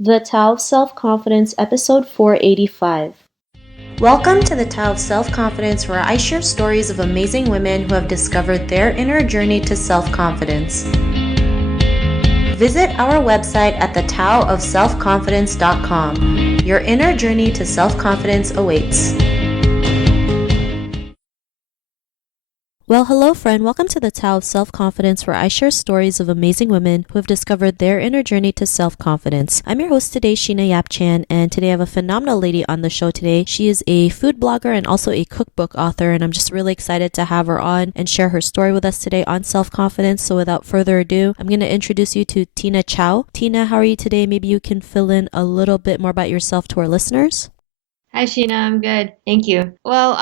The Tao of Self-Confidence, episode 485. Welcome to the Tao of Self-Confidence, where I share stories of amazing women who have discovered their inner journey to self-confidence. Visit our website at thetaoofselfconfidence.com. Your inner journey to self-confidence awaits. Well, hello friend. Welcome to the Tao of Self-Confidence, where I share stories of amazing women who have discovered their inner journey to self-confidence. I'm your host today, Sheena Yap Chan, and today I have a phenomenal lady on the show today. She is a food blogger and also a cookbook author, and I'm just really excited to have her on and share her story with us today on self-confidence. So without further ado, I'm going to introduce you to Tina Chow. Tina, how are you today? Maybe you can fill in a little bit more about yourself to our listeners. Hi, Sheena. I'm good. Thank you. Well,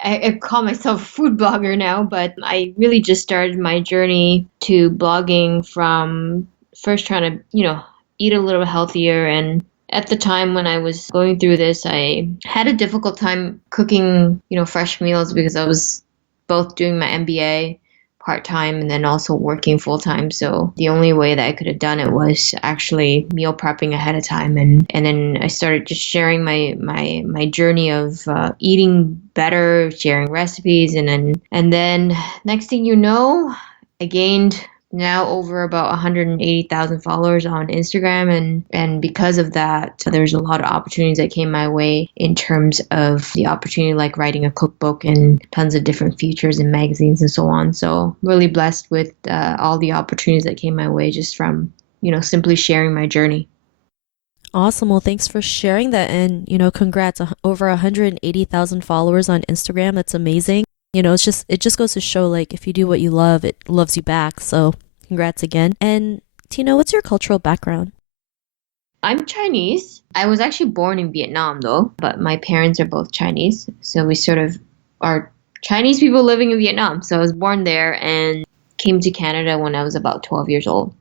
I call myself a food blogger now, but I really just started my journey to blogging from first trying to, eat a little healthier. And at the time when I was going through this, I had a difficult time cooking, fresh meals because I was both doing my MBA part-time and then also working full-time. So the only way that I could have done it was actually meal prepping ahead of time. And then I started just sharing my journey of eating better, sharing recipes. And then next thing you know, I gained now over about 180,000 followers on Instagram, and because of that there's a lot of opportunities that came my way in terms of the opportunity like writing a cookbook and tons of different features in magazines and so on. So really blessed with all the opportunities that came my way just from simply sharing my journey. Awesome. Well, thanks for sharing that. And, congrats. Over 180,000 followers on Instagram. That's amazing. It just goes to show, like, if you do what you love, it loves you back. So congrats again. And Tina, what's your cultural background? I'm Chinese. I was actually born in Vietnam though, but my parents are both Chinese. So we sort of are Chinese people living in Vietnam. So I was born there and came to Canada when I was about 12 years old.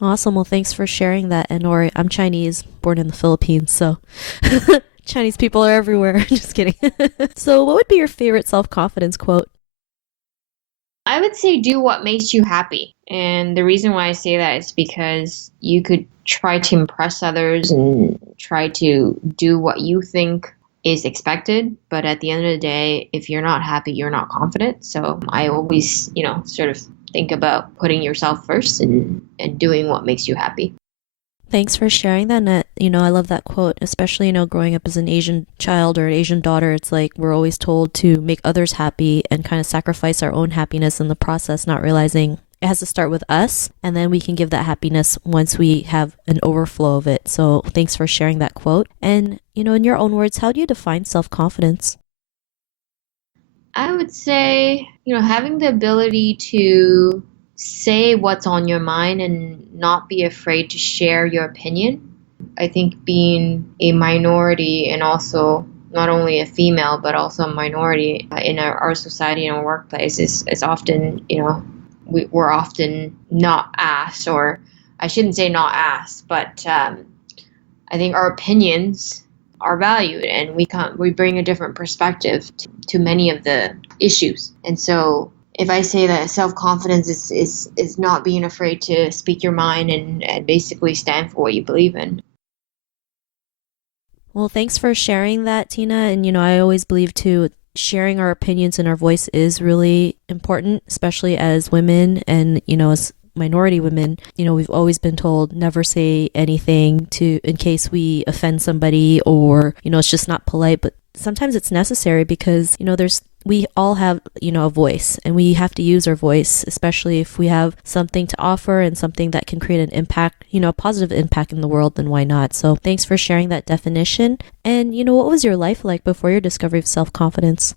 Awesome. Well, thanks for sharing that. And Ori, I'm Chinese, born in the Philippines. So Chinese people are everywhere. Just kidding. So what would be your favorite self-confidence quote? I would say do what makes you happy. And the reason why I say that is because you could try to impress others and try to do what you think is expected. But at the end of the day, if you're not happy, you're not confident. So I always, sort of think about putting yourself first and doing what makes you happy. Thanks for sharing that. And, I love that quote, especially, growing up as an Asian child or an Asian daughter. It's like we're always told to make others happy and kind of sacrifice our own happiness in the process, not realizing it has to start with us. And then we can give that happiness once we have an overflow of it. So thanks for sharing that quote. And, in your own words, how do you define self-confidence? I would say, having the ability to say what's on your mind and not be afraid to share your opinion. I think being a minority and also not only a female but also a minority in our society and our workplace is often, we're often not asked, or I shouldn't say not asked, but I think our opinions are valued and we bring a different perspective to many of the issues. And so if I say that self-confidence is not being afraid to speak your mind and basically stand for what you believe in. Well, thanks for sharing that, Tina. And, I always believe too, sharing our opinions and our voice is really important, especially as women and, as minority women. We've always been told never say anything in case we offend somebody, or, it's just not polite. But sometimes it's necessary because, we all have, a voice, and we have to use our voice, especially if we have something to offer and something that can create an impact, a positive impact in the world, then why not? So thanks for sharing that definition. And, what was your life like before your discovery of self-confidence?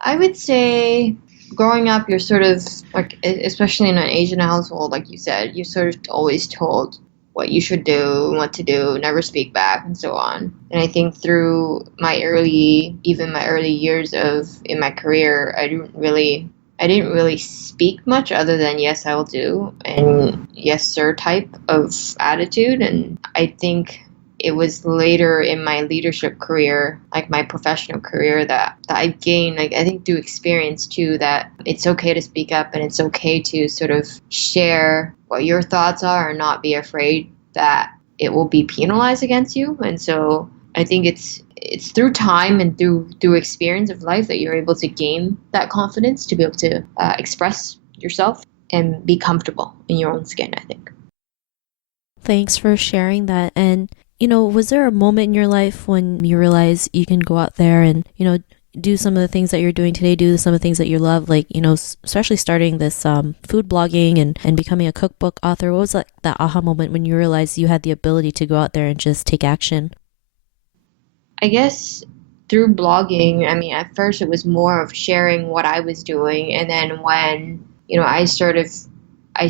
I would say growing up, you're sort of like, especially in an Asian household, like you said, you're sort of always told what you should do, what to do, never speak back, and so on. And I think through even my early years in my career, I didn't really speak much other than yes, I will do, and yes, sir type of attitude. And I think it was later in my leadership career, like my professional career, that I gained, like I think through experience too, that it's okay to speak up and it's okay to sort of share what your thoughts are and not be afraid that it will be penalized against you. And so I think it's through time and through experience of life that you're able to gain that confidence to be able to express yourself and be comfortable in your own skin, I think. Thanks for sharing that. And, was there a moment in your life when you realized you can go out there and, do some of the things that you're doing today, do some of the things that you love, like, especially starting this food blogging and becoming a cookbook author? What was that aha moment when you realized you had the ability to go out there and just take action? I guess through blogging, I mean, at first it was more of sharing what I was doing. And then when, I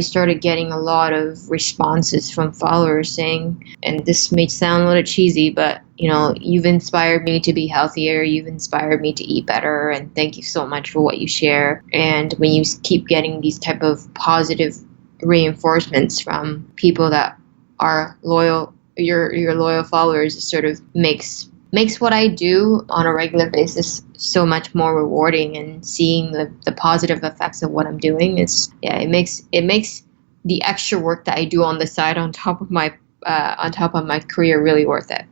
started getting a lot of responses from followers saying, and this may sound a little cheesy, but you've inspired me to be healthier, you've inspired me to eat better, and thank you so much for what you share. And when you keep getting these type of positive reinforcements from people that are loyal, your loyal followers, it sort of makes what I do on a regular basis so much more rewarding, and seeing the positive effects of what I'm doing it makes the extra work that I do on the side on top of my career really worth it.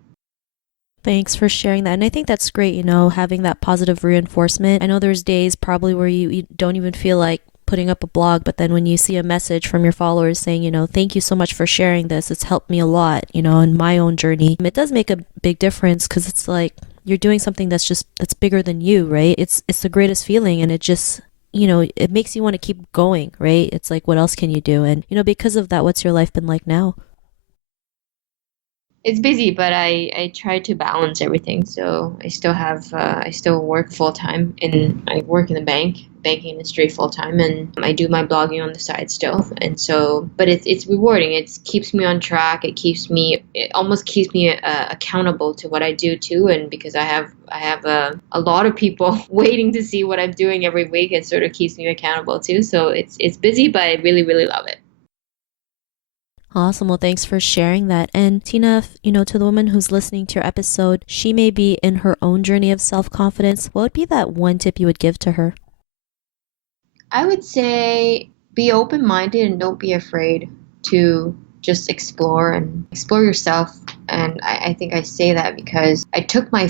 Thanks for sharing that. And I think that's great, having that positive reinforcement. I know there's days probably where you don't even feel like putting up a blog, but then when you see a message from your followers saying, thank you so much for sharing this, it's helped me a lot, in my own journey, it does make a big difference, because it's like you're doing something that's bigger than you, right? It's the greatest feeling, and it just, it makes you want to keep going, right? It's like, what else can you do? And, because of that, what's your life been like now? It's busy, but I try to balance everything. So I still work full time, and I work in the banking industry full time, and I do my blogging on the side still. And so, but it's rewarding. It keeps me on track. It almost keeps me accountable to what I do too. And because I have a lot of people waiting to see what I'm doing every week, it sort of keeps me accountable too. So it's busy, but I really, really love it. Awesome. Well, thanks for sharing that. And Tina, to the woman who's listening to your episode, she may be in her own journey of self-confidence. What would be that one tip you would give to her? I would say be open-minded and don't be afraid to just explore yourself. And I think I say that because I took my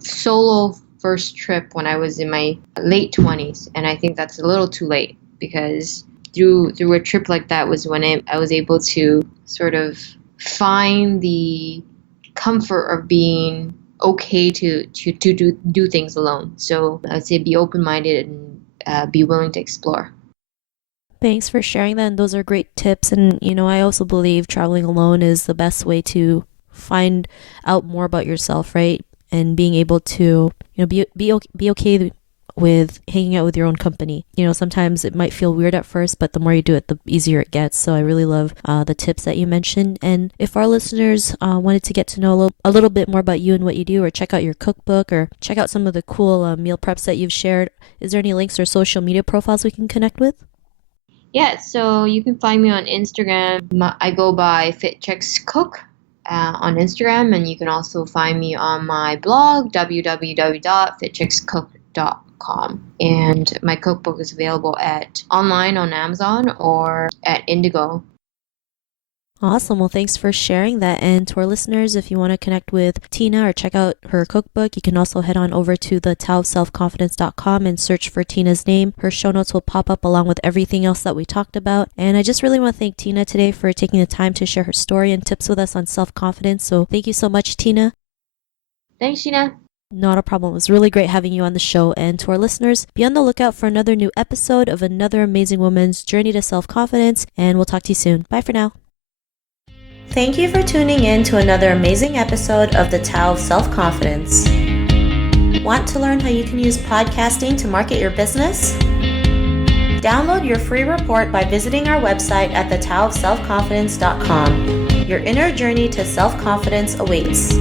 solo first trip when I was in my late 20s. And I think that's a little too late, because through a trip like that was when I was able to sort of find the comfort of being okay to do things alone. So I'd say be open-minded and be willing to explore. Thanks for sharing that. And those are great tips. And, I also believe traveling alone is the best way to find out more about yourself, right? And being able to, be okay with hanging out with your own company. Sometimes it might feel weird at first, but the more you do it, the easier it gets. So I really love the tips that you mentioned. And if our listeners wanted to get to know a little bit more about you and what you do, or check out your cookbook, or check out some of the cool meal preps that you've shared, is there any links or social media profiles we can connect with? Yeah, so you can find me on Instagram. I go by FitChecksCook on Instagram, and you can also find me on my blog, www.fitcheckscook.com. And my cookbook is available online on Amazon or at Indigo. Awesome. Well, thanks for sharing that. And to our listeners, if you want to connect with Tina or check out her cookbook, you can also head on over to the towofselfconfidence.com and search for Tina's name. Her show notes will pop up along with everything else that we talked about. And I just really want to thank Tina today for taking the time to share her story and tips with us on self-confidence. So thank you so much, Tina. Thanks, Sheena. Not a problem. It was really great having you on the show. And to our listeners, be on the lookout for another new episode of another amazing woman's journey to self-confidence. And we'll talk to you soon. Bye for now. Thank you for tuning in to another amazing episode of the Chow of Self-Confidence. Want to learn how you can use podcasting to market your business? Download your free report by visiting our website at thetowofselfconfidence.com. Your inner journey to self-confidence awaits.